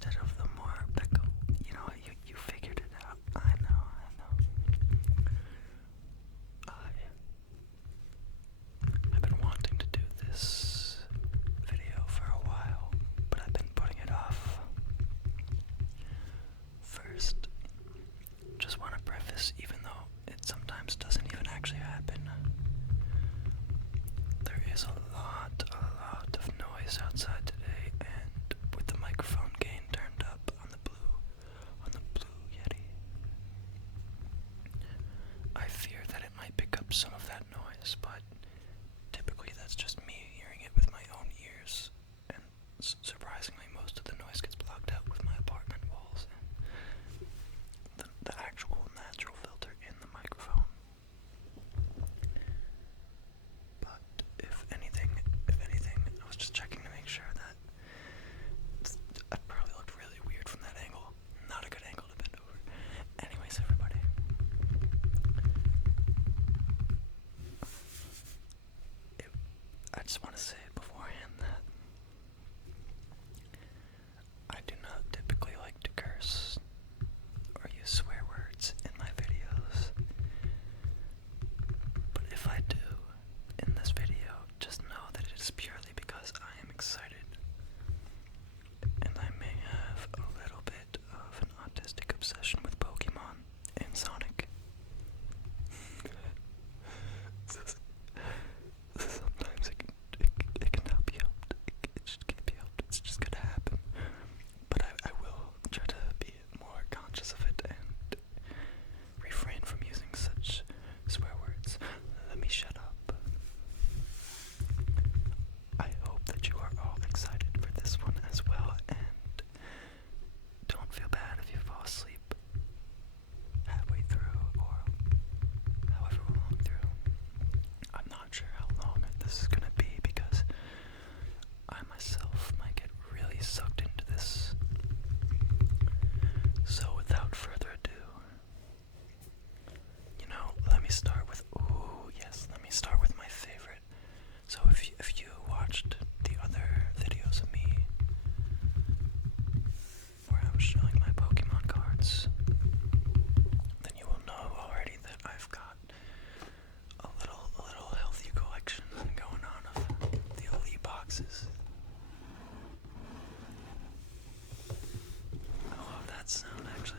instead of the more pickle. You know, you figured it out. I know. I've been wanting to do this video for a while, but I've been putting it off. First, just want to preface, even though it sometimes doesn't even actually happen, there is a lot of noise outside today, and with the microphone gain turned up on the blue Yeti, I fear that it might pick up some of that noise, but typically that's just me hearing it with my own ears, and surprisingly most of the noise gets blocked out with my apartment walls and the actual natural filter in the microphone. But if anything, I was just checking to make sure that I probably looked really weird from that angle. Not a good angle to bend over. Anyways, everybody. I just want to say beforehand that I do not typically like to curse or use swear words in my videos. But if I do in this video, just know that it is purely because I am excited. And I may have a little bit of an autistic obsession with Pokemon and Sonic. Sometimes it can not be helped. It just can't be helped. It's just gonna happen. But I will try to be more conscious of it and refrain from using such swear words. Let me shut up. I hope that you are all excited for this one as well, and don't feel bad if you fall asleep halfway through or however long through. I'm not sure how long this is gonna be because I myself might get really sucked into this. So without further ado, let me start with my favorite. So if you watched the other videos of me where I was showing my Pokemon cards, then you will know already that I've got a little healthy collection going on of the elite boxes. I love that sound, actually.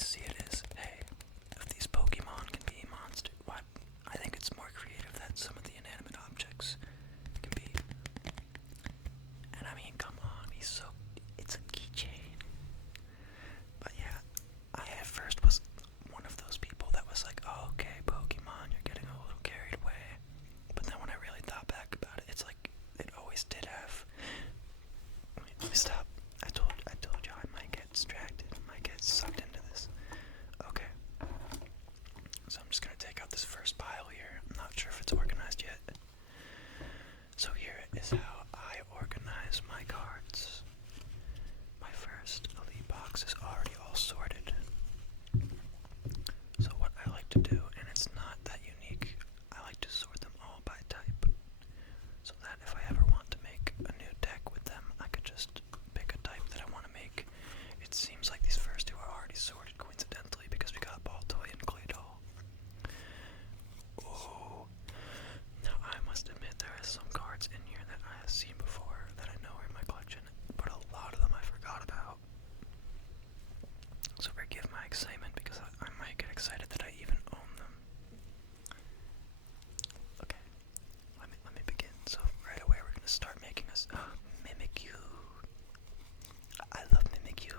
see it is, hey, if these Pokemon can be monsters, why? I think it's more creative that some of the inanimate objects can be. And I mean, come on, it's a keychain. But yeah, I at first was one of those people that was like, oh, okay, Pokemon, you're getting a little carried away. But then when I really thought back about it, it's like, it always did have. Wait, let me stop. I told you I might get distracted, I might get sucked into this. Okay. So I'm just gonna take out this first pile here. I'm not sure if it's organized yet. So here is how I organize my cards. My first elite box is already all sorted. So what I like to do, and it's not that unique, I like to sort them all by type. So that if I ever want to make a new deck with them, I could just pick a type that I want to make. It seems like these first two are already sorted coincidentally because we got Ball Toy and Clay Doll. Oh, now I must admit there are some cards in here that I have seen before that I know are in my collection, but a lot of them I forgot about. So forgive my excitement because I might get excited that I even own them. Okay, let me begin. So right away we're gonna start making us Mimikyu. I love Mimikyu.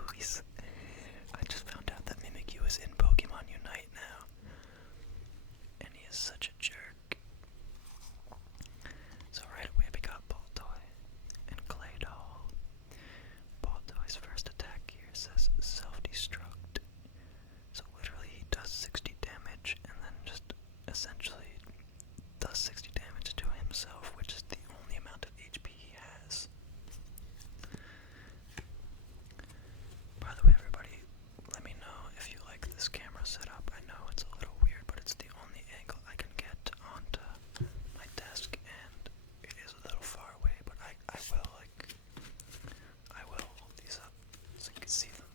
I just found out that Mimikyu is in Pokemon Unite now, and he is such a jerk. So right away we got Ball Toy and Clay Doll. Ball Toy's first attack here says self-destruct. So literally he does 60 damage and then just essentially does 60 damage to himself, which is the only amount of HP he has. By the way, everybody, let me know if you like this camera setup. I know it's a little weird, but it's the only angle I can get onto my desk, and it is a little far away, but I will hold these up so you can see them.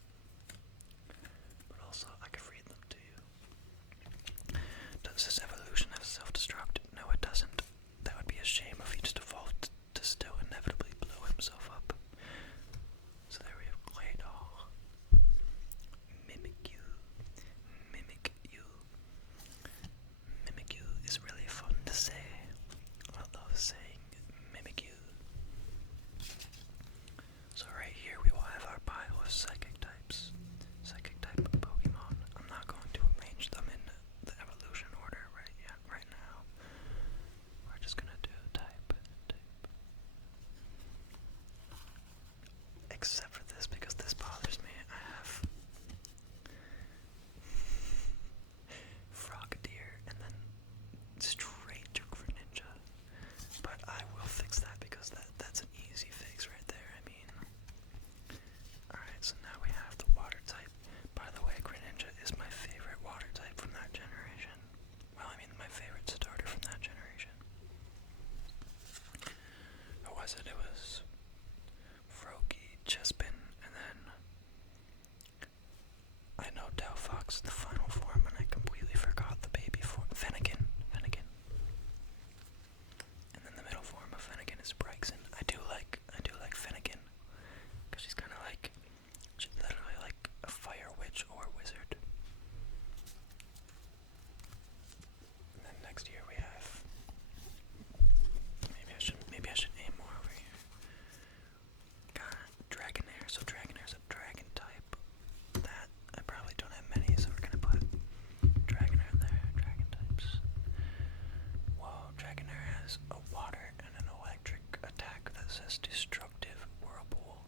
But also, I can read them to you. Does this evolution have self-destruct? No, it doesn't. That would be a shame if he just evolved to still inevitably blow himself up. So there we have Clay Doll. Mimikyu. Mimikyu. Mimikyu is really fun to say. I love saying Mimikyu. So right here we will have our pile of psychic types. Psychic type Pokemon. I'm not going to arrange them in the evolution order right now. We're just gonna do type. Except for this, because this bothers me. I have Frogadier and then straight to Greninja. But I will fix that because that's an easy fix right there. I mean, alright, so now we have the water type. By the way, Greninja is my favorite water type from that generation. Well, I mean, my favorite starter from that generation. Or was it? It was Froakie, Chespin, and then I know Delphox, the final form, and I completely forgot the baby form. Fennekin. And then the middle form of Fennekin is Brixen. I do like Fennekin, because she's literally like a fire witch or wizard. And then next here we have, maybe I should aim more over here. Got Dragonair. So Dragonair's a dragon type. That I probably don't have many, so we're gonna put Dragonair there. Dragon types. Whoa, Dragonair has a water and an electric attack that says Destructive Whirlpool.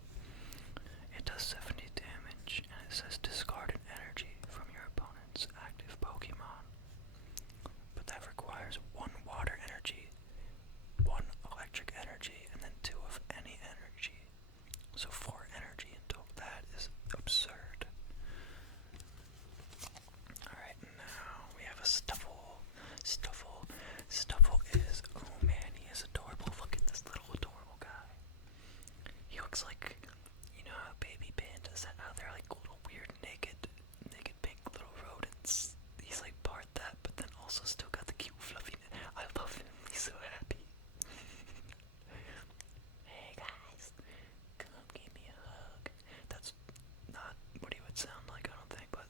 It does 70 damage, and it says discard an energy from your opponent's active Pokemon. But that requires 1 water energy, 1 electric energy, and then 2 of any energy. So 4 energy in total. That is absurd. Alright, now we have a Stuffle. Stuffle is, oh man, he is adorable. Look at this little adorable guy. He looks like, you know how baby pandas, how they're like little weird naked pink little rodents. He's like part that, but then also still got the cute fluffy. I love him. He's so happy. Hey guys, come give me a hug. That's not what he would sound like, I don't think, but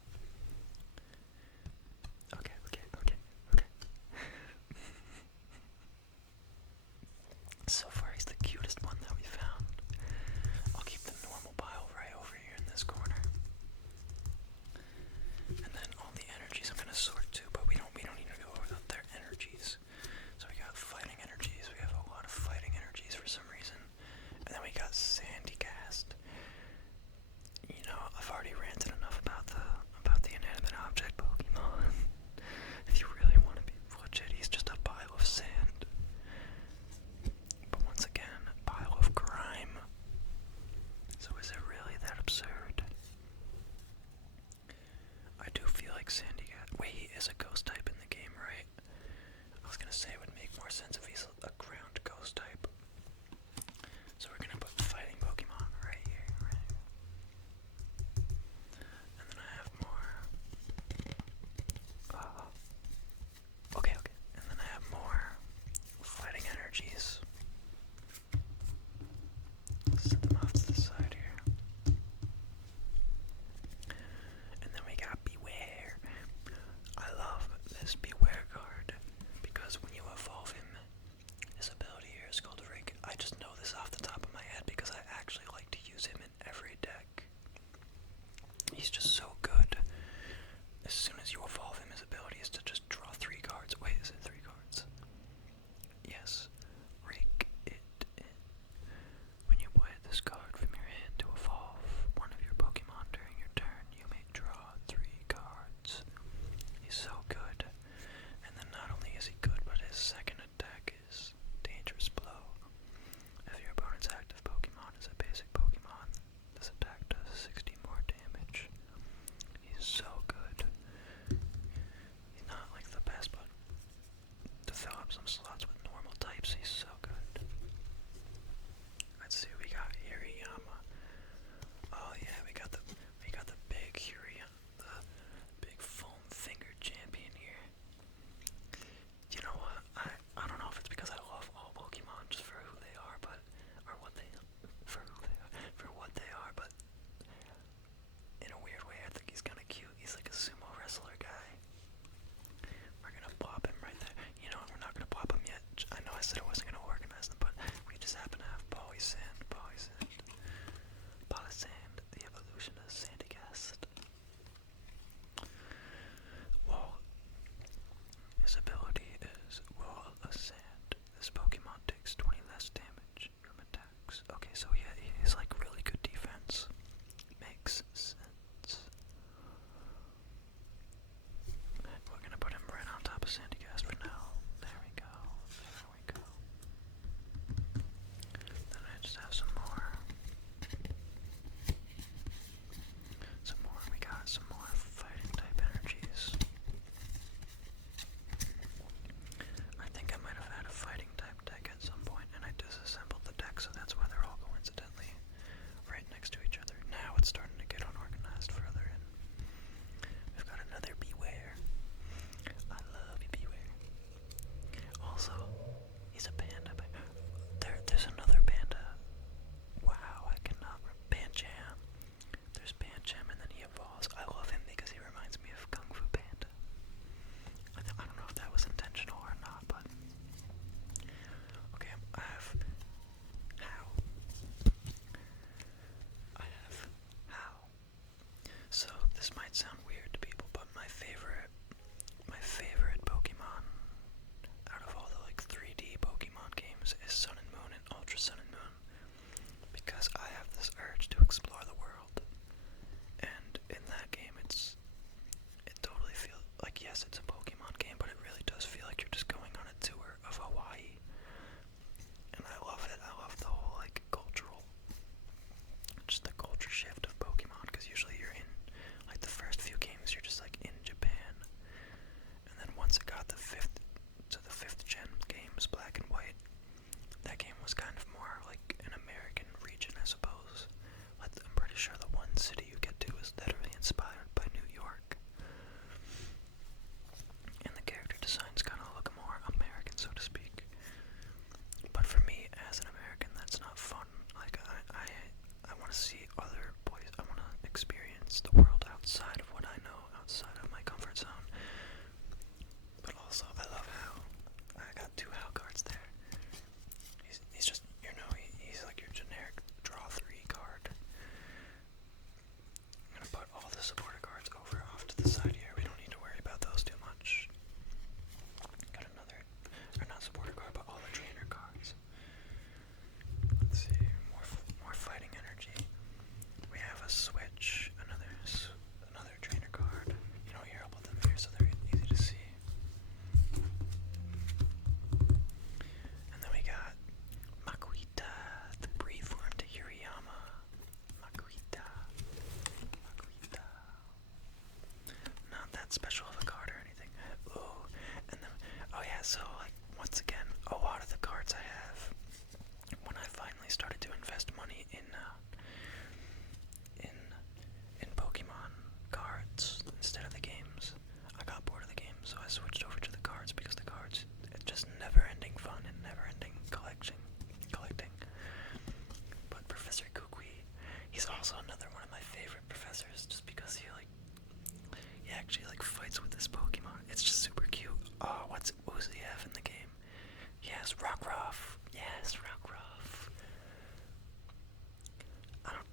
experience the world outside of what I know, outside of my comfort zone. But also, I love how I got 2 Hal cards there. He's just, he's like your generic draw 3 card. I'm gonna put all the supporter cards over off to the side here. We don't need to worry about those too much. Got another, or not supporter card, but all the trainer cards. Let's see, more fighting energy. We have a switch, another trainer card. You don't hear, I'll put them here so they're easy to see. And then we got Makuhita, the breed form to Hirayama. Makuhita. Not that special of a card or anything. Ooh, and then, oh yeah, so like, once again, a lot of the cards I have, when I finally started to invest money in Pokemon cards instead of the games, I got bored of the game, so I switched over to the cards because the cards, it's just never-ending fun and never-ending collecting. But Professor Kukui, he's also another one of my favorite professors, just because he actually fights with this Pokemon. It's just super cute. Oh, what does he have in the game? Yes, Rockruff. Yes, Rockruff.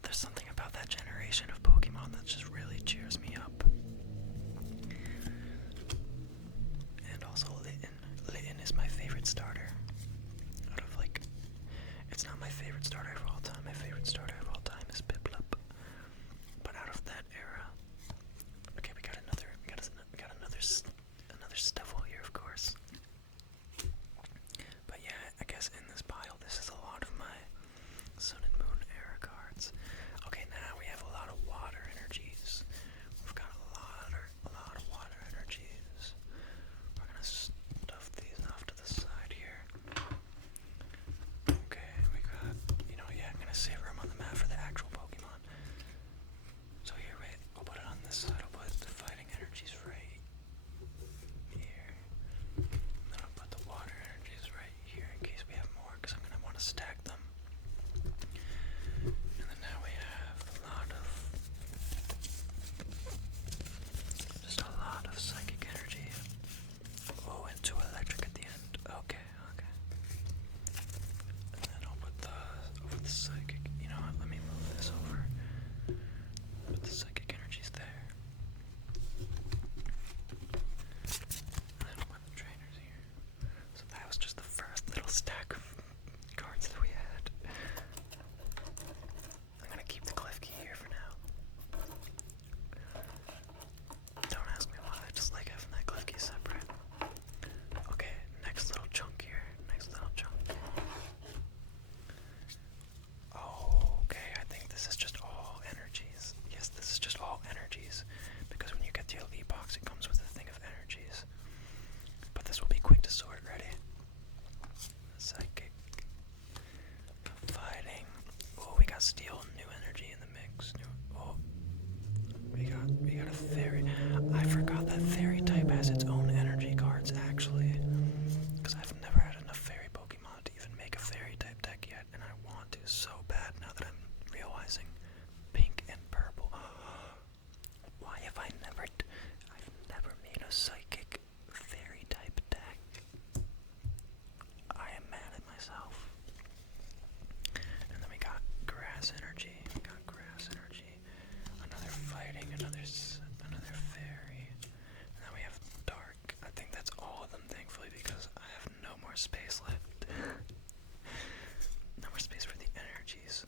There's something about that generation of Pokemon that just really cheers me up. And also Litten. Litten is my favorite starter. Out of it's not my favorite starter of all time. My favorite starter of all time is Piplup. But out of that era, okay, we got another Stuffle here, of course. But yeah, I guess in this pile, this is a lot of my Sun and Moon era cards. Okay, now we have a lot of water energies. We've got a lot of water energies. We're gonna stuff these off to the side here. Okay, we got, I'm gonna save room on the map for the actual Pokemon. So here, wait, I'll put it on this side. I'll put the fighting energies right here. And then I'll put the water energies right here in case we have more, because I'm gonna want to stack them. And then now we have just a lot of psychic energy. Oh, and 2 electric at the end. Okay. And then I'll put over the psychic. You know what? Let me move this over. Put the psychic energies there. And then I'll put the trainers here. So that was just the first little stack of cards that we had. I'm gonna keep the Klefki here for now. Don't ask me why, I just like having that Klefki separate. Okay, next little chunk here. Oh, okay, I think this is just all energies. Yes, this is just all energies. Because when you get the elite box, it comes with a thing of energies. But this will be quick to sort, ready? Psychic. Fighting. Oh, we got steel, new energy in the mix. We got a fairy. I forgot that fairy type has its own energy cards, actually. Because I've never had enough fairy Pokemon to even make a fairy type deck yet, and I want to so bad now that I'm realizing pink and purple. Why have I've never made a psychic fairy type deck. I am mad at myself. And then we got grass energy. Another fighting, another fairy. And then we have dark. I think that's all of them, thankfully, because I have no more space left. No more space for the energies.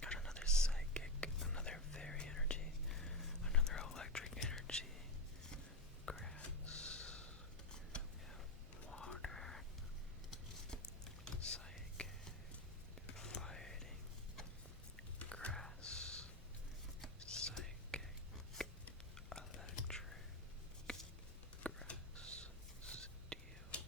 Got another psychic, another fairy energy, another electric energy, grass, water, psychic, fighting, grass, psychic, electric, grass, steel,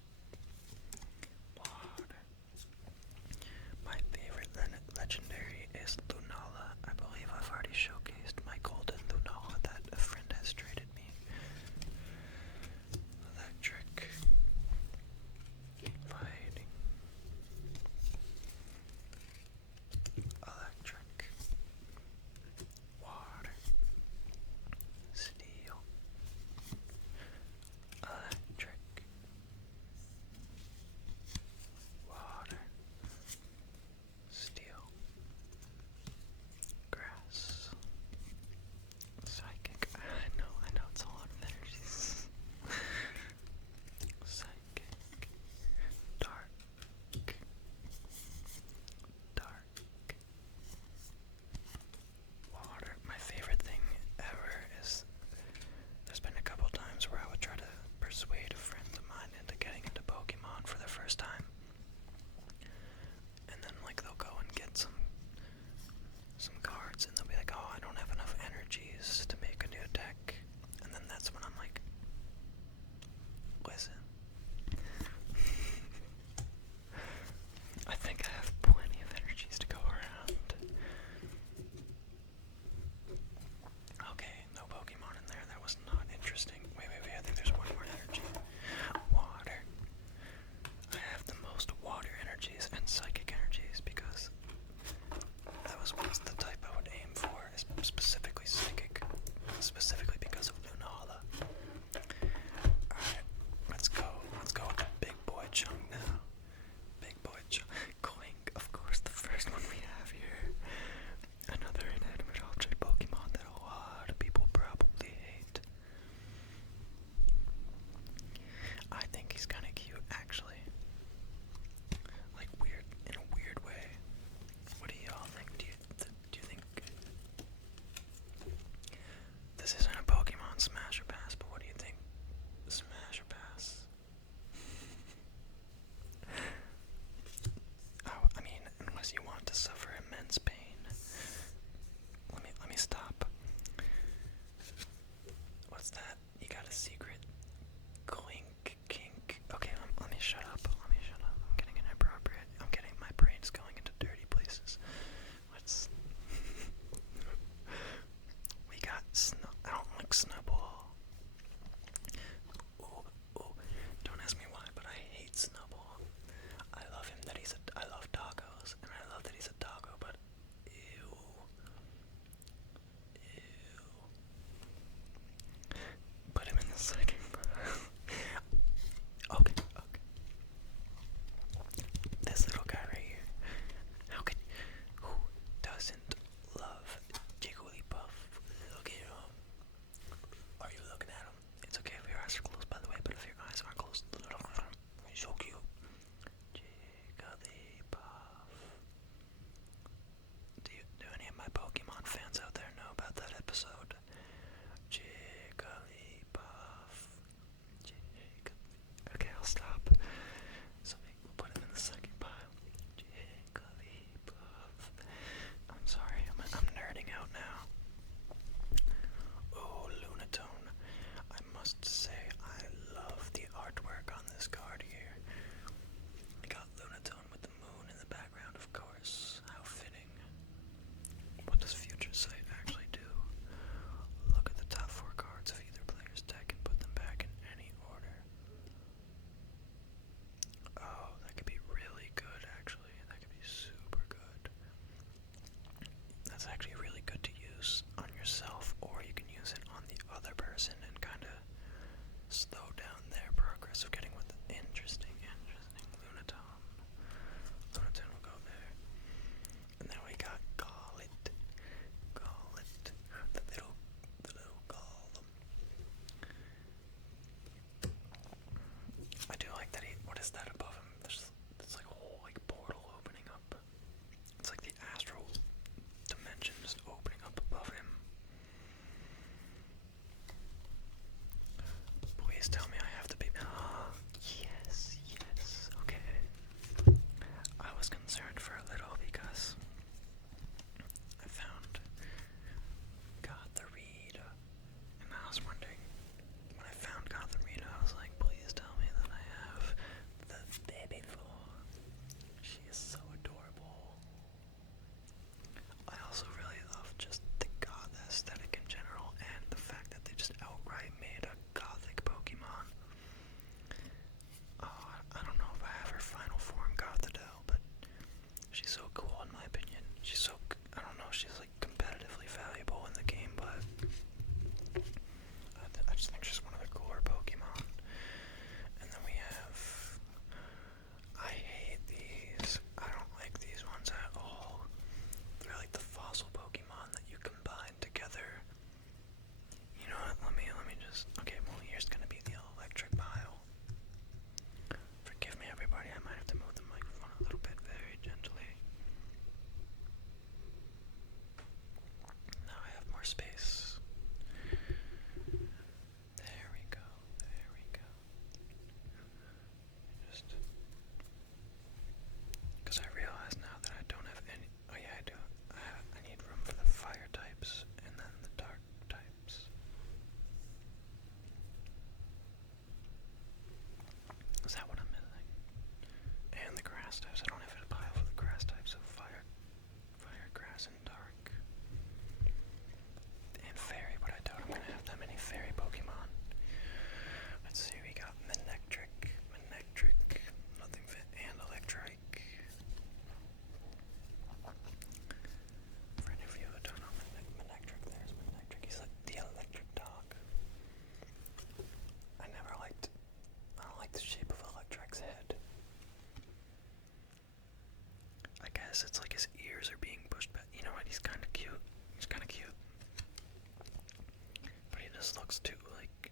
just looks too, like,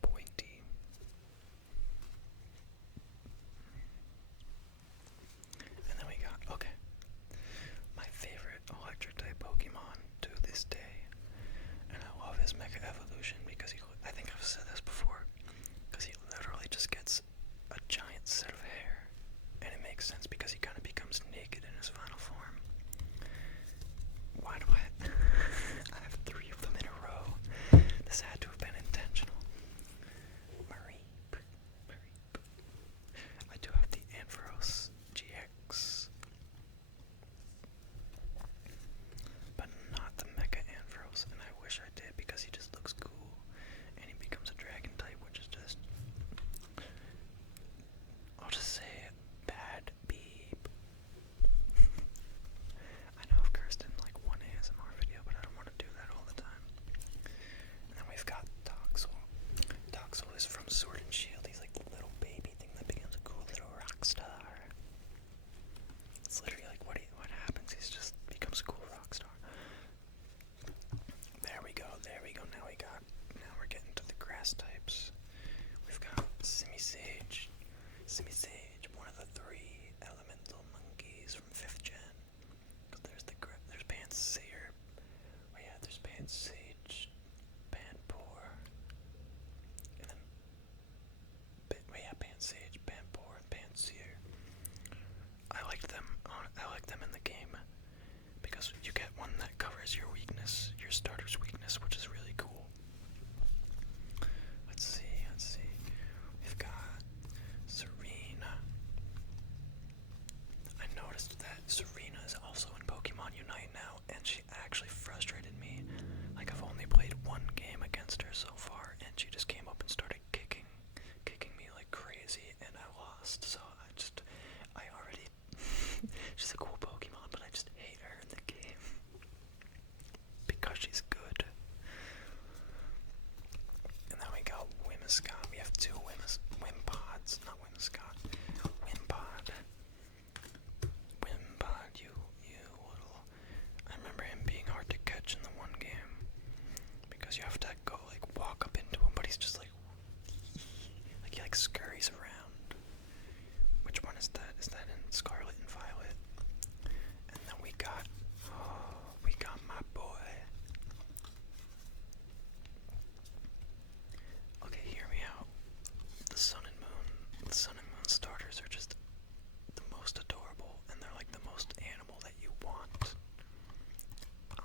pointy. And then we got, okay, my favorite electric type Pokemon to this day. And I love his Mega Evolution because I think I've said this before, because he literally just gets a giant set of hair. And it makes sense because he kind of becomes naked in his final form. Why do I have 3 of them in a row? This had to have been intentional. Mareep. I do have the Ampharos GX, but not the Mega Ampharos, and I wish I did because he just looks cool, and he becomes a dragon type, which is just, I'll just say, bad beep. I know I've cursed in like one ASMR video, but I don't want to do that all the time. And then we've got Toxel. Toxel is from Sword and Shield. He's like the little baby thing that becomes a cool little rock star. It's literally like what happens. He just becomes a cool rock star. There we go. Now we're getting to the grass types. We've got Simisage. Simisage, one of the 3 elemental monkeys from 5th gen. There's Pansear. Oh yeah, there's Pansage, Panpour, and then Pansage, Panpour, and Pansear. I liked them in the game because you get one that covers your weakness, your starter's weakness, which is really cool. Let's see. We've got Serena. I noticed that Serena is also in Pokemon Unite now, and she actually frustrated me. Like, I've only played 1 game against her so far, and she just came up and started kicking me like crazy, and I lost. So I already, she's a cool Pokemon, but I just hate her in the game because she's good. And then we got Whimsicott. We have 2 Wimpods, not Whimsicott. Wimpod, you little. I remember him being hard to catch in the 1 game because you have to go like walk up into him, but he's just like he like scurries around. Which one is that? Is that in Scarlet and Violet? And then we got my boy. Okay, hear me out. The Sun and Moon starters are just the most adorable, and they're like the most animal that you want.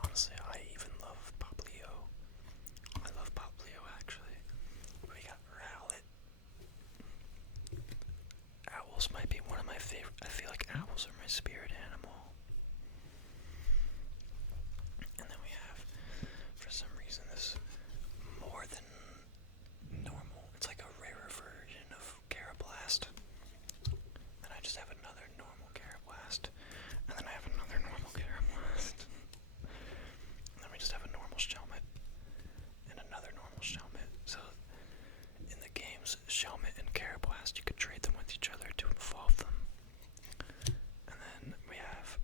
Honestly, I even love Poplio. I love Poplio, actually. We got Rowlet. Owls might be one of my favorite. I feel like owls are my spirit animal. And then we have, for some reason, this more than normal. It's like a rarer version of Carablast. And I just have another normal Carablast. And then I have another normal Carablast. And then we just have a normal Shelmet. And another normal Shelmet. So, in the games, Shelmet and Carablast, you could trade them with each other to evolve them. And then we have,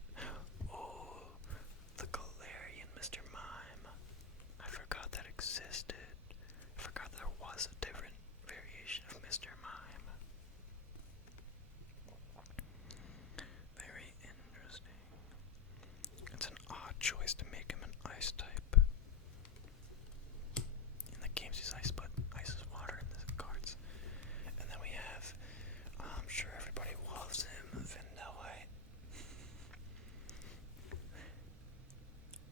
the Galarian Mr. Mime. I forgot that existed. I forgot there was a different variation of Mr. Mime. Very interesting. It's an odd choice to make him an ice type. In the games he's ice, but ice is water in the cards. And then we have, I'm sure everybody loves him, Vanillite.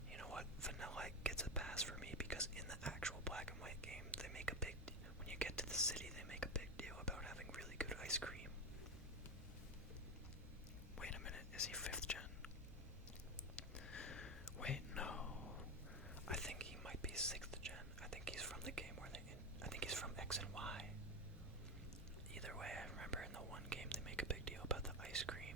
You know what? Vanillite gets a pass for me because in the actual black and white game, they make a big when you get to the city, they make a big deal about having really good ice cream. Wait a minute, is he 5th gen? Wait, no. I think he might be 6th gen. I think he's from the game I think he's from X and Y. Either way, I remember in the 1 game they make a big deal about the ice cream.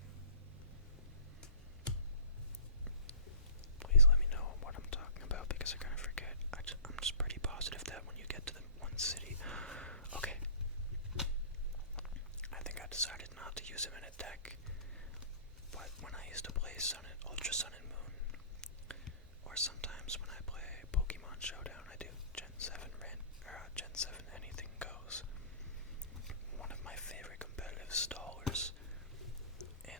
Please let me know what I'm talking about because I kind of forget. I'm just pretty positive that when you get to the 1 city. Okay. I think I decided not to use him in a deck. But when I used to play Ultra Sun and Moon, or sometimes when I play Pokemon Showdown, I do Gen 7 anything goes. One of my favorite competitive stallers and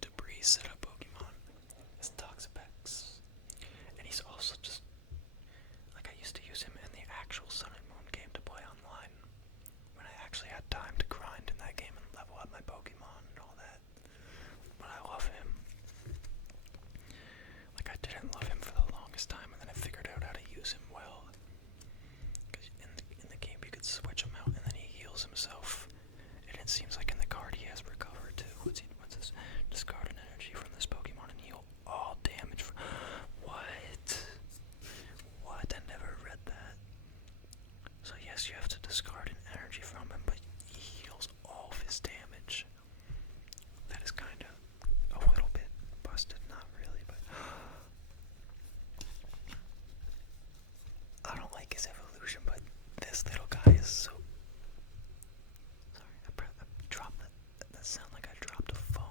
debris setup Pokemon is Toxapex. And he's also just, I used to use him in the actual Sun and Moon game to play online, when I actually had time to grind in that game and level up my Pokemon and all that. But I love him. I didn't love him for the longest time, and then I figured out how to use him well. Because in the game you could switch him out, and then he heals himself. And it seems like in the card he has recover too. What's this? Discard an energy from this Pokemon and heal all damage. What? I never read that. So yes, you have to discard an energy from him, but he heals all of his damage. That is kind of a little bit busted, not really, but I don't like his evolution, but this little guy is so... Sorry, I dropped that sound like I dropped a phone.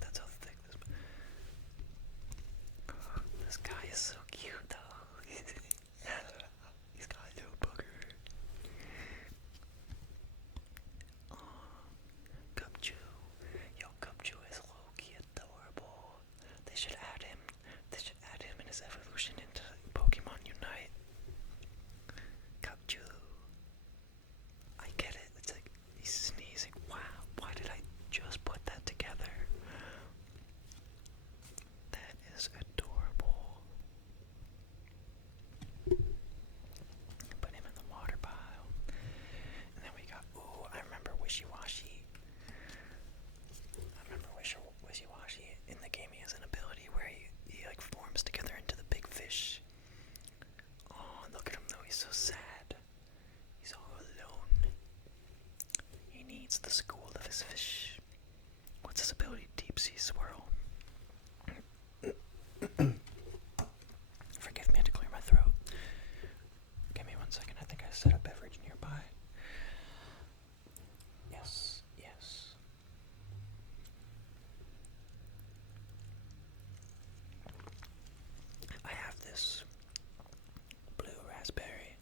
That's how thick this... This guy is so cute, though. He's got a little booger. Cupchew. Yo, Cupchew is low-key adorable. They should add him and his evolution into Pokemon Unite. Cupchew. I get it. It's like he's sneezing. Wow, why did I just put that together? That is adorable. Put him in the water pile. And then we got, I remember Wishy-Washy. Wishy-Washy. In the game he has an ability where he forms together into the big fish. Oh, look at him though, he's so sad. He's all alone. He needs the school of his fish. What's his ability? Deep Sea Swirl. Forgive me, I had to clear my throat. Give me 1 second, I think I set a beverage nearby. Yes. I have this blue raspberry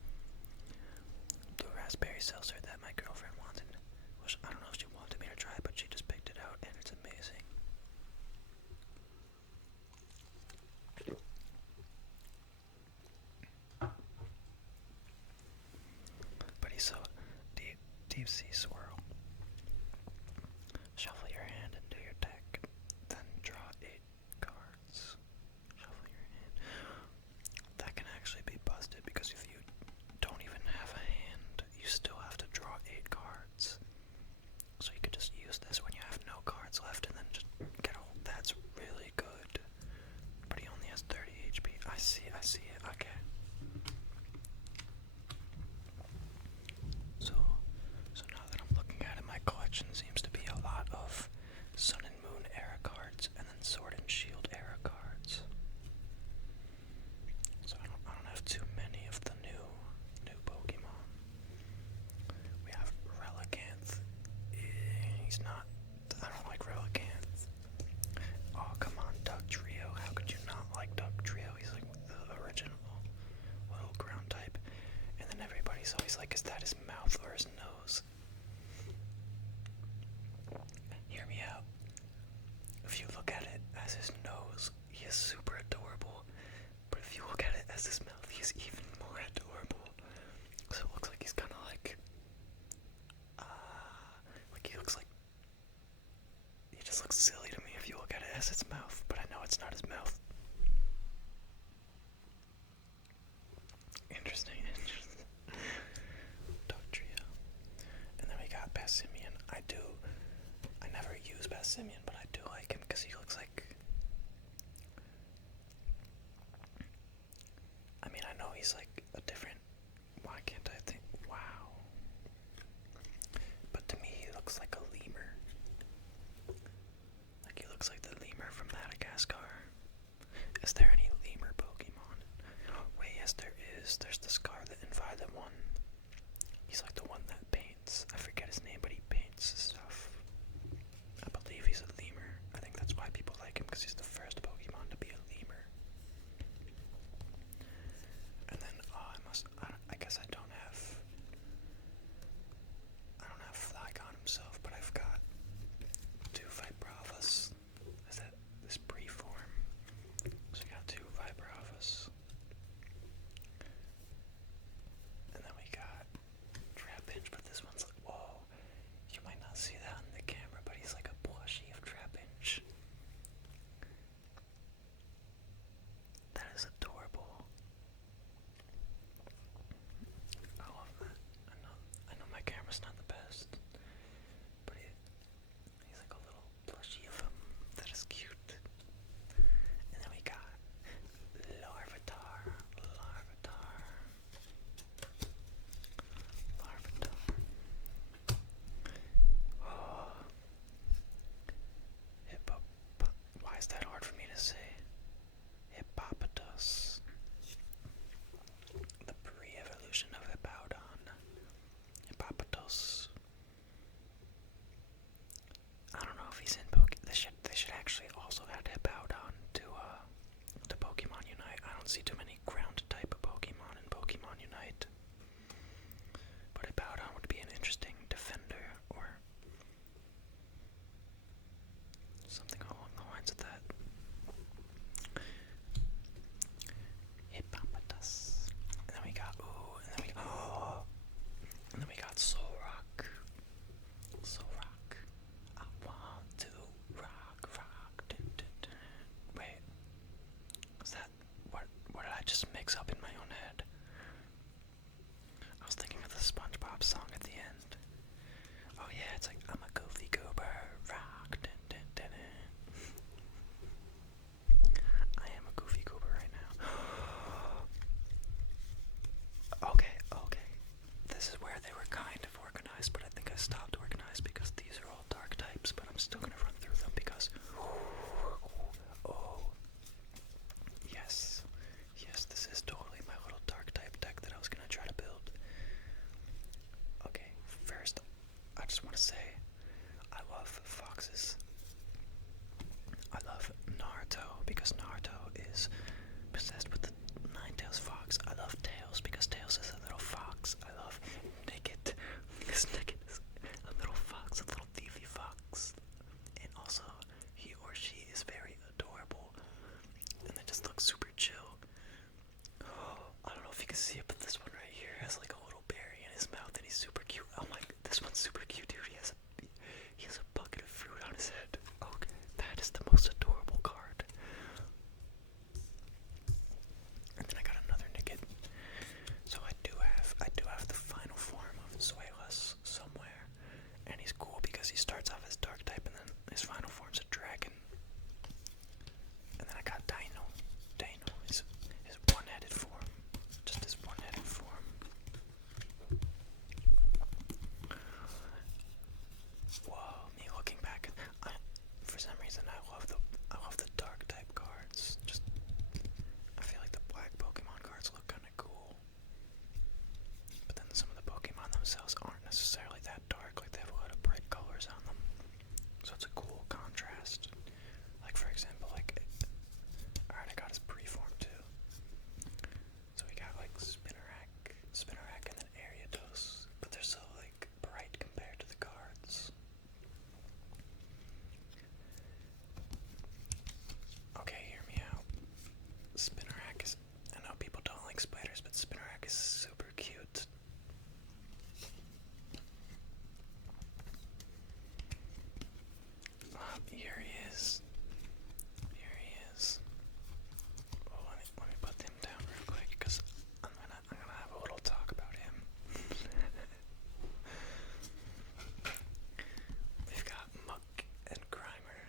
seltzer that my girlfriend wanted. I don't know if she wanted me to try, but she just picked it out, and it's amazing. But he's so deep sea swirl. Shuffle your hand into your deck, then draw 8 cards. Shuffle your hand. That can actually be busted, because if you don't even have a hand, you still have to draw 8 cards. So you could just use this when you have no cards left and then just get all. That's really good. But he only has 30 HP. I see it, okay. So now that I'm looking at it, my collection seems to be a lot of Sun and Moon era cards and then Sword and Shield era cards. So I don't have too many of the new Pokemon. We have Relicanth. He's not... I don't like Relicanth. Oh, come on, Dugtrio. How could you not like Dugtrio? He's like the original little ground type. And then everybody's always like, is that his mouth or his nose? Hear me out. If you look at it as his nose, he is super adorable. But if you look at it as his mouth, he's even more adorable. So it looks like he's kind of like he looks like... He just looks silly to me if you look at it as its mouth, but I know it's not his mouth. Interesting. Dugtrio. And then we got Passimian. I never use Passimian, but I do like him because he looks like... I mean, I know he's like a different... Why can't I think? Wow. But to me, he looks like a lemur. Like he looks like the lemur from Madagascar. Is there any lemur Pokemon? Wait, yes there is. There's the Scarlet and Violet one. He's like the one that paints. I forget his name, but he paints stuff. I believe he's a lemur. I think that's why people like him, because he's the first Pokemon to be a lemur. And then, out on would be an interesting defender or something along the lines of that. Hippopotamus. And then we got Soul Rock. Soul Rock. I want to rock. Dun, dun, dun. Wait. Was that what did I just mix up in my own head? I was thinking of the SpongeBob song at the end. Oh yeah, it's like I'm a goofy goober, rock. Dun, dun, dun, dun. I am a goofy goober right now. Okay. This is where they were kind of organized, but I think I stopped organized because these are all dark types, but I'm still gonna run through them because yes, this is totally my little dark type deck that I was gonna try to build. Okay, first I just wanna say I love foxes. I love Naruto because Naruto is possessed with the Nine-Tails fox. I love Tails because Tails is a little fox. I love Nicket because Nicket is a little fox, a little thiefy fox. And also, he or she is very adorable. And they just look super chill. I don't know if you can see it, but this one right here has like a little berry in his mouth and he's super cute. Oh my, this one's super cute, dude. He has a bucket of fruit on his head. Okay, that is the most adorable card. And then I got another Nicket. So I do have the final form of Zoelis somewhere. And he's cool because he starts off as dark type and then his final form's a dragon. And then I got Dino. Dino is his one-headed form. Just his one-headed form. Whoa, me looking back, for some reason I love the dark type cards. Just I feel like the black Pokemon cards look kinda cool. But then some of the Pokemon themselves aren't necessarily that dark, like they have a lot of bright colors on them. So it's a cool contrast. Like for example, alright, I got his preform too. So we got like Spinarak, and then Ariados, but they're so like bright compared to the cards. Okay, hear me out. Spinarak is, I know people don't like spiders, but Spinarak is super cute. Here he is. Oh, let me put him down real quick because I'm gonna have a little talk about him. We've got Muck and Grimer.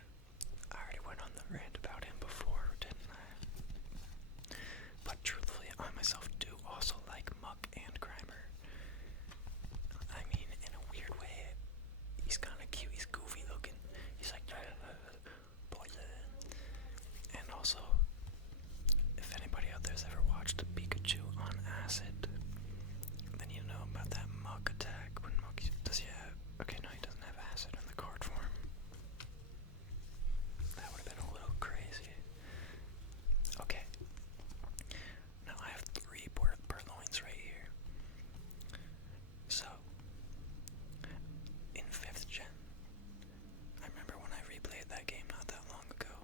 I already went on the rant about him before, didn't I? But truthfully, I myself do also like Muck and Grimer. I mean, in a weird way, he's kind of cute. He's goofy looking. He's like poison. And also, if anybody out there's ever watched Pikachu on acid, then you know about that Muck attack. When Muck does he have? Okay, no, he doesn't have acid in the card form. That would have been a little crazy. Okay. Now I have 3 Purloins right here. So, in 5th gen, I remember when I replayed that game not that long ago,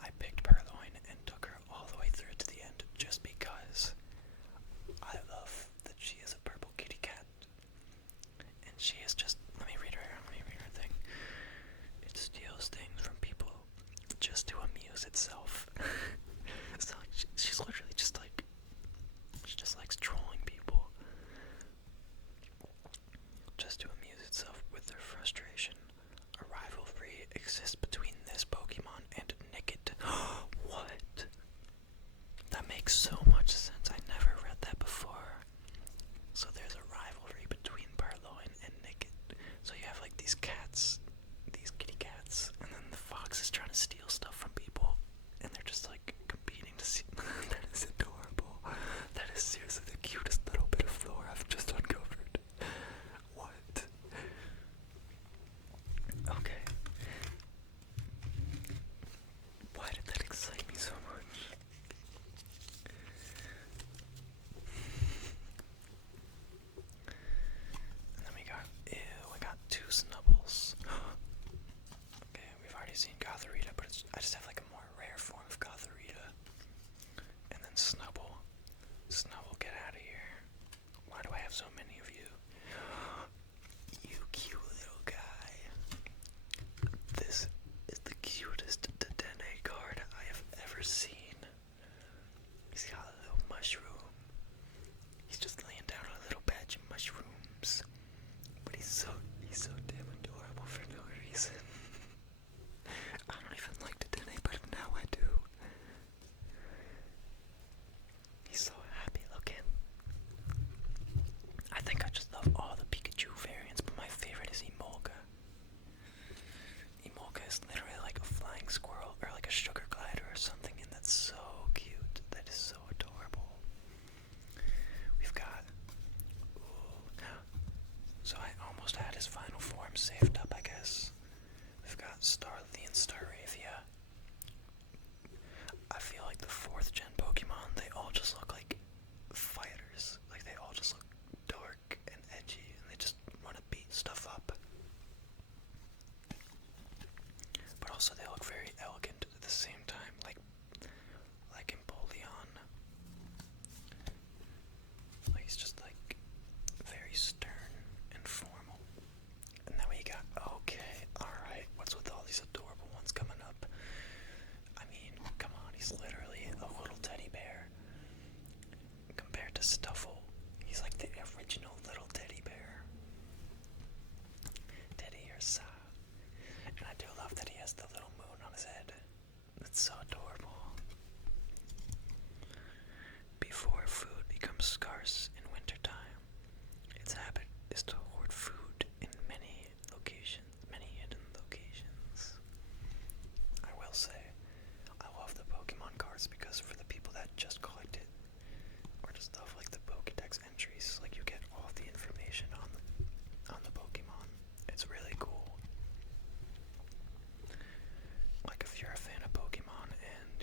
I picked Purloin and took her all the way through to the end just because so many of you. You cute little guy. This is the cutest Dedenne card I have ever seen. He's got a little mushroom. He's just laying down a little patch of mushrooms. But he's so damn adorable for no reason. I don't even like Dedenne, but now I do. He's so happy looking. I think I just love all the Pikachu variants, but my favorite is Emolga. Emolga is literally like a flying squirrel or like a sugar glider or something, and that's so cute. That is so adorable. We've got... Ooh. So I almost had his final form saved up, I guess. We've got Starly and Staravia. I feel like the 4th gen Pokemon, they all just look like fighters. Like they all just look dark and edgy, and they just want to beat stuff up. But also they look very elegant at the same time, like Empoleon. Like he's just like very stern and formal. And then we got, okay, alright, what's with all these adorable ones coming up? I mean, come on, he's literally a little teddy bear. Compared to Stuffle, he's like the original little teddy bear. Teddy Ursa. And I do love that he has the little moon on his head. That's so adorable. Before food becomes scarce in wintertime, its habit is to hoard food in many locations, many hidden locations. I will say, I love the Pokemon cards because for the people that just collect it, or just stuff like the Pokedex entries, like you get all the information on the Pokemon. It's really cool. Like if you're a fan of Pokemon and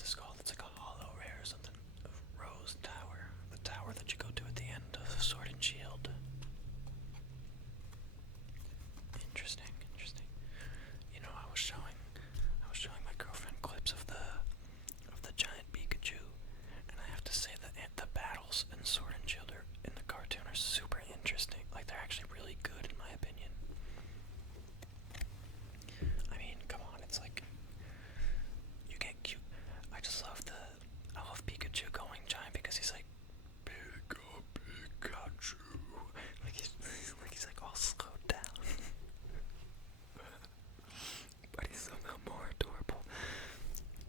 this called? It's like a hollow rare or something. Rose Tower. The tower that you go to at the end of Sword and Shield. Interesting. You know, I was showing my girlfriend clips of the giant Pikachu, and I have to say that the battles in Sword and Shield in the cartoon are super interesting. Like, they're actually really good in my opinion. I mean, come on, it's like you get cute. I love Pikachu going giant because he's like Pikachu. Like he's like all slowed down. But he's somehow more adorable.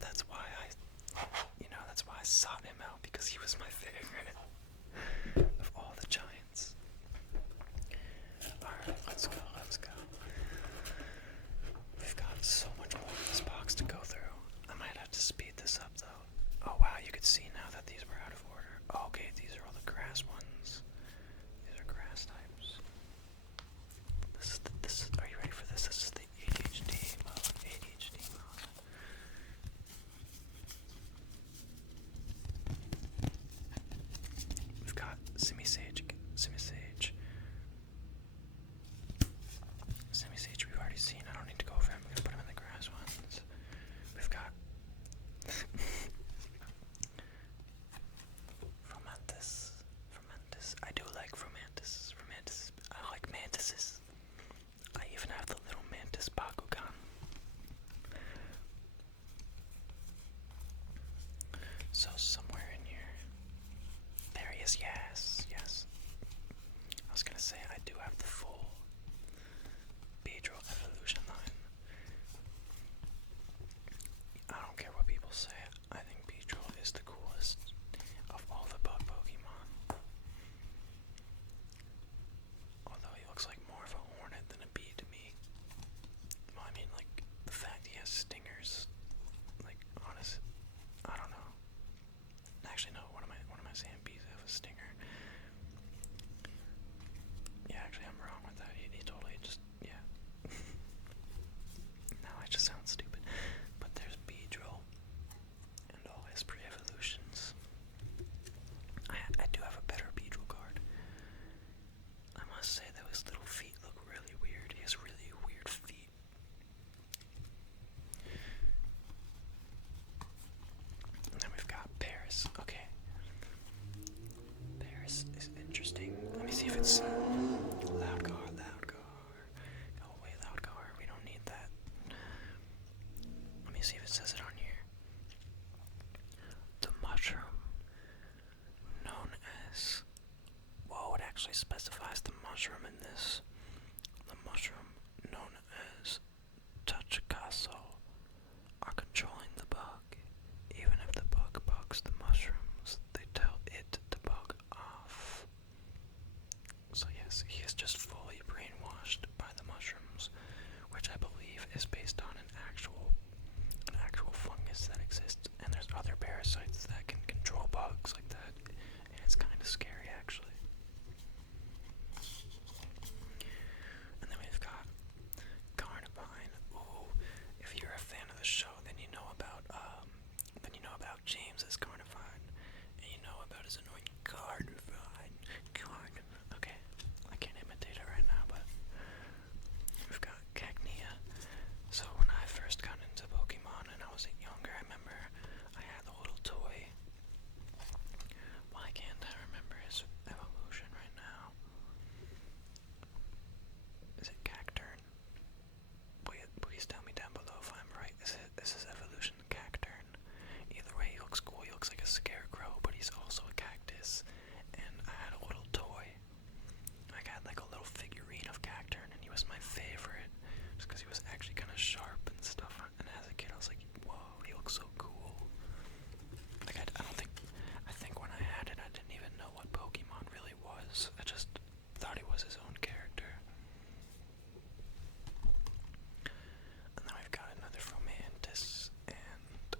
That's why I sought him out, because he was my favorite of all the giants. Alright, let's go. We've got so much more of this box to go through. I might have to speed this up though. Oh wow, you can see now that these were out of order. Oh, okay, these are all the grass ones. These are grass types. Are you ready for this? This is the ADHD mode. We've got Simisage. Simisage we've already seen. I don't need to go over him. We're gonna put him in the grass ones. We've got Fomantis. I do like Fomantis. I like mantises. I even have the little mantis Bakugan. So somewhere in here, there he is. Yes. I was gonna say I do have the full Beedrill evolution line. I don't care what people say. I think Beedrill is the coolest of all the bug Pokemon. Although he looks like more of a hornet than a bee to me. Well, I mean, like, the fact he has stingers, like, honest, I don't know. Actually, no, what am I saying? Bees have a stinger. Yeah, actually, I'm wrong with that. He totally just, yeah. Now I just sound stupid. But there's Beedrill and all his pre-evolutions. I do have a better Beedrill card. I must say that his little feet look really weird. He has really weird feet. And then we've got Paris. Okay. Paris is interesting. Let me see if it's Loudgar. Go away, Loudgar. We don't need that. Let me see if it says it on here. The mushroom known as... Whoa, it actually specifies the mushroom in this. The mushroom known as Tachikaso are controlling the bug. Even if the bug bugs the mushrooms, they tell it to bug off. So yes, he is just fully brainwashed by the mushrooms, which I believe is based on an actual fungus that exists, and there's other parasites that can control bugs like that, and it's kind of scary actually. And then we've got Carnivine. Ooh, if you're a fan of the show, then you know about James's Carnivine, and you know about his annoying Carnivine. Okay, I can't imitate it right now, but we've got Cagnia. So when I first got into Pokemon and I was younger, I remember I had the little toy. Why can't I remember his evolution right now? Is it Cacturn? Please tell me down below if I'm right. Is his evolution Cacturn? Either way, he looks cool. He looks like a scarecrow, but he's also a cactus. And I had a little toy. I got like a little figurine of Cacturn, and he was my favorite, just because he was actually kind of sharp and stuff. And as a kid, I was like, whoa, he looks so cool. Like I think when I had it, I didn't even know what Pokemon really was. I just thought he was his own character. And then we've got another Fomantis and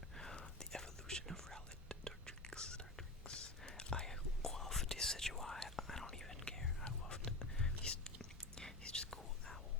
the evolution of Rowlet, Dartrix. I love Decidueye. I don't even care. I love it. He's just cool owl.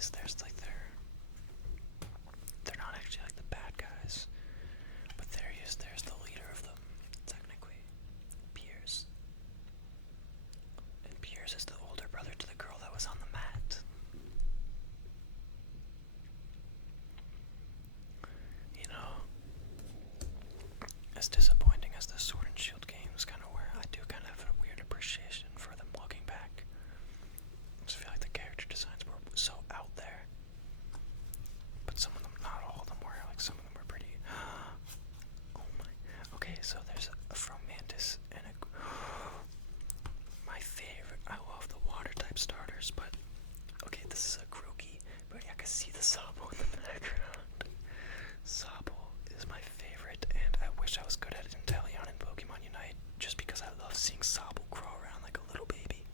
Aquareyes, there's like they're not actually like the bad guys, but there's the leader of them, technically, Piers. And Piers is the older brother to the girl that was on the mat. You know, as disappointing as the Sword and Shield games kind of were, I do kind of have a weird appreciation for them looking back. I just feel like the character designs were so out there. But some of them, not all of them were, like some of them were pretty. Oh my. Okay, so there's a Fromantis and a. My favorite, I love the water type starters, but. Okay, this is a Grookey, but I can see the Sobble in the background. Sobble is my favorite, and I wish I was good at Inteleon in Pokemon Unite, just because I love seeing Sobble crawl around like a little baby.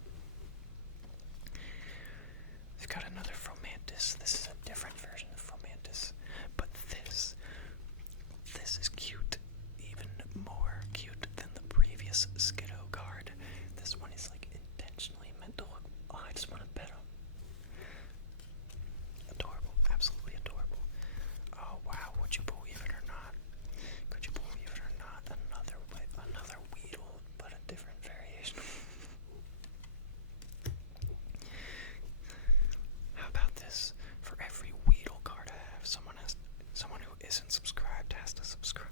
We've got another Fromantis. This is a different version of Fromantis, but this is cute, even more cute than the previous Skiddo card. This one is like intentionally meant to look. Oh, I just want to pet him. Adorable, absolutely adorable. Oh wow, would you believe it or not? Could you believe it or not? Another Weedle, but a different variation. How about this? For every Weedle card I have, someone who isn't subscribed has to subscribe.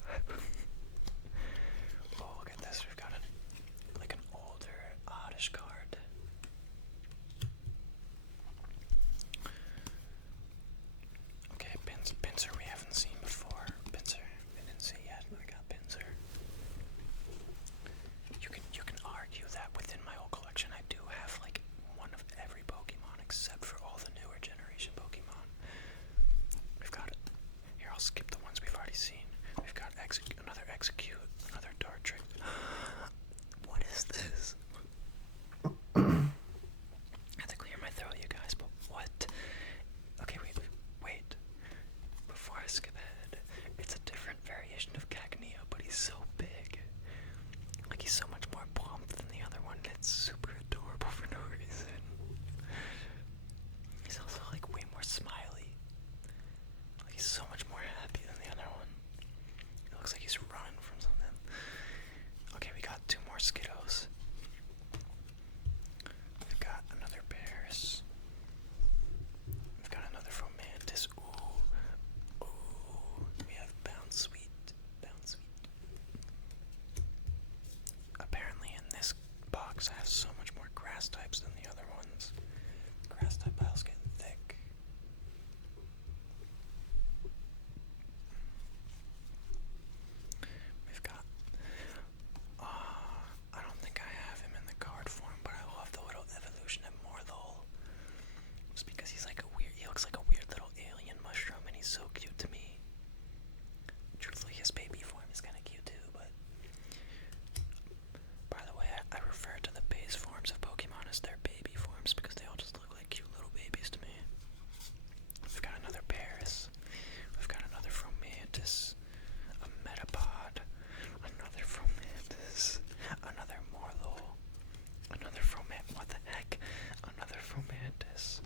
Oh, look at this. We've got like an older Oddish card. Okay, Pinsir we haven't seen before. Pinsir we didn't see yet. I got Pinsir. You can argue that within my whole collection I do have like one of every Pokemon except for all the newer generation Pokemon. We've got it. Here, I'll skip the ones we've already seen. We've got another Execute, another Dartrick. What is this? I have to clear my throat, you guys, but what? Okay, wait. Before I skip ahead, it's a different variation of Cacnea, but he's so big. Like, he's so much more plump than the other one. It's super adorable for no reason. He's also, like, way more smiley. Like, he's so much more happy than the other one. It looks like he's running from something. Okay, we got two more Skiddos. We've got another Bears. We've got another Fromantis. Ooh. We have Bounce Sweet. Apparently in this box I have so much more grass types than the other ones. Grass type piles get thick. We've got I don't think I have him in the card form, but I love the little evolution of Morlul. Just because he looks like a weird little alien mushroom and he's so cute to me. Truthfully, his baby form is kind of cute too, but by the way, I refer to the base forms of Pokemon as their baby forms because they all just look like cute little babies to me. We've got another Paris. We've got another Fromantis. A Metapod. Another Fromantis. Another Morlul. Another What the heck? Another Fromantis.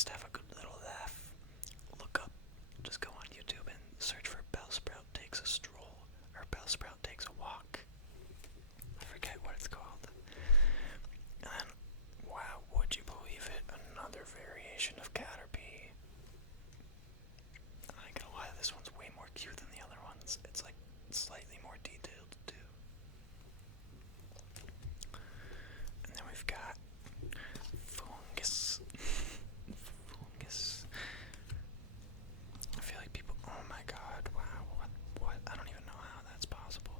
wants to have a good little laugh, look up, just go on YouTube and search for Bellsprout Takes a Stroll, or Bellsprout Takes a Walk. I forget what it's called. And then, wow, would you believe it, another variation of Caterpie. I ain't gonna lie, this one's way more cute than the other ones. It's like slightly more detailed too. And then we've got Fungus. Fungus. I feel like people, oh my god, wow, what? I don't even know how that's possible.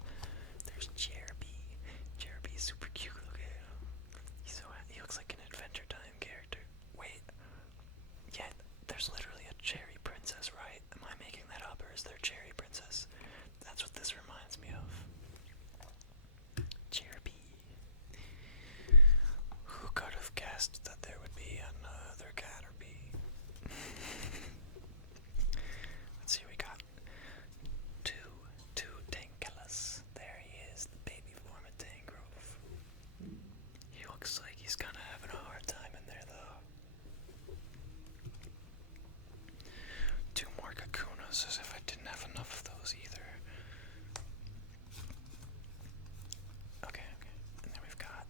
There's Jeremy. Jeremy's super cute, look at him. He looks like an Adventure Time character. Wait, yeah, there's literally a cherry princess, right? Am I making that up, or is there a cherry princess? That's what this reminds me of. Jeremy. Who could have guessed that there would be another Caterpie? Let's see, we got two Tankelus. There he is, the baby form of Tangrove. He looks like he's kind of having a hard time in there, though. Two more Kakunas, as if I didn't have enough of those either. Okay. And then we've got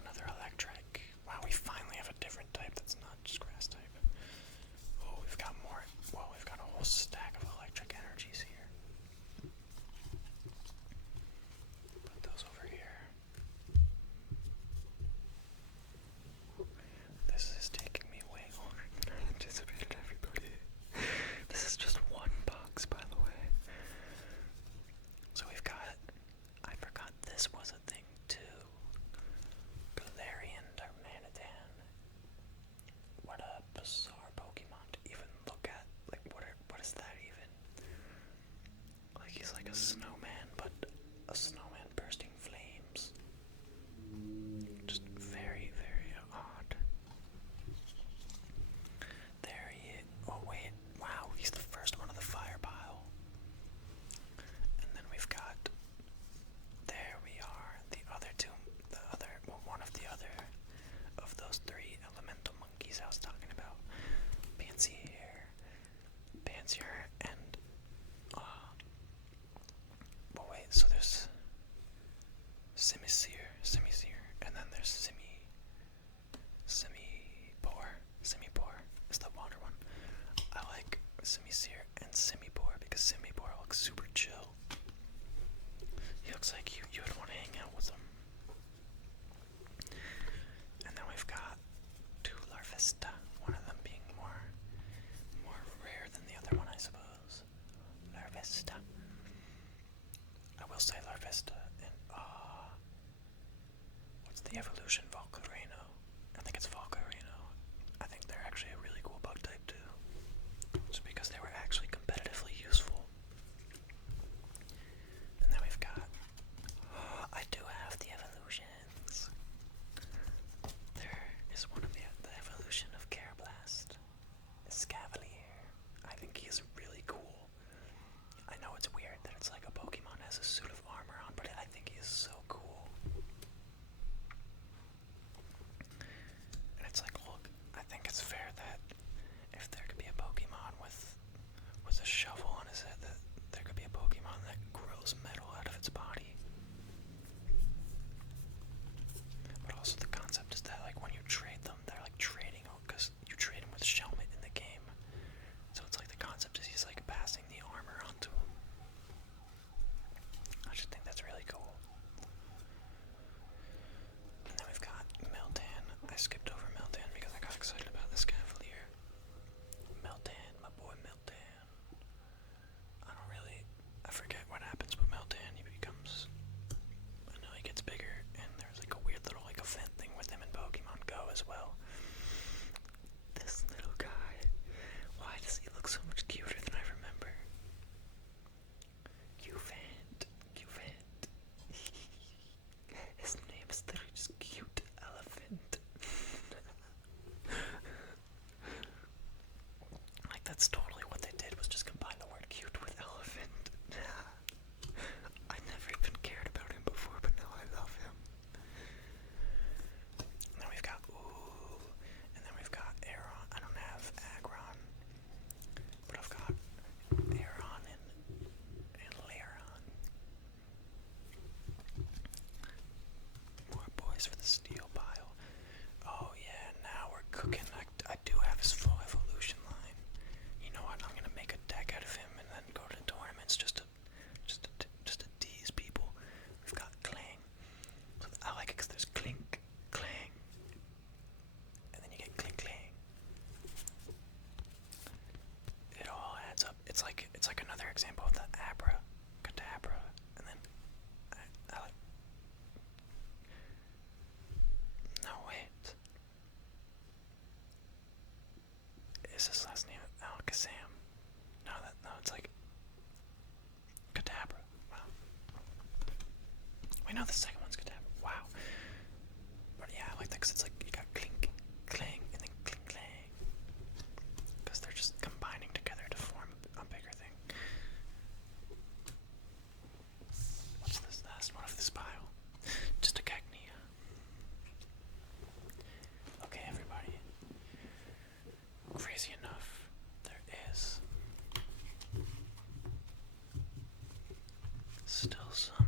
another Electric. Wow, we finally have a different type that's not just grass type. Oh, we've got more. Well, we've got a whole stack of electric energies here. Put those over here. This is taking me way longer than I anticipated, everybody. This is just one box, by the way. So we've got, I forgot this was a thing too. Galarian Darmanitan. What a bizarre Pokemon to even look at. Like, what is that even? Like, he's like a snowman, but a snowman bursting flames. Just very, very odd. There he is. Oh, wait. Wow, he's the first one of the fire pile. And then we've got, there we are, one of the other of those three elemental monkeys I was talking about. Pansier, and, well, wait, so there's Simisear, and then there's Simipour is the water one. I like Simisear and Simipour because Simipour looks super chill. He looks like you would want to hang out with him. And then we've got two Larvesta, one of them being more rare than the other one, I suppose. Larvesta. I will say Larvesta and what's the evolution? Volcareno. I think it's Volcareno. I think they're actually a really cool bug type too. Just because they were actually competitively useful. And then we've got, I do have the evolutions. There is one of the evolution of Carablast. Escavalier. I think he's really cool. I know it's weird that it's like a Pokemon has a suit of armor on, but I think he is so cool. And it's like, look, I think it's fair that if there could be a Pokemon with a shovel on his head, that there could be a Pokemon that grows metal out of its body. But also the concept is that, like, when you trade them, they're like trading, because you trade them with Shelmet in the game. So it's like the concept is he's like passing the armor onto him. I just think that's really cool. And then we've got Meltan. I skipped over Meltan because I got excited about this Cavalier. Meltan, my boy Meltan. I forget what happens with Meltan. He becomes, I know he gets bigger, and there's like a weird little like event thing with him in Pokemon Go as well. This little guy, why does he look so much cuter than I remember? Cuvant. His name is literally just Cute Elephant. Like, that's totally what they did, was just combine the word cute with elephant. I never even cared about him before, but now I love him. And then we've got, ooh, is his last name? Alakazam. No, it's like Kadabra. Wow. Wait, no, the second one's Kadabra. Wow. But yeah, I like that because it's like you got clink, clang, and then clink, clang. Because they're just combining together to form a bigger thing. What's this last one of this pile? Just a cacnea. Okay, everybody. Crazy enough, there is still some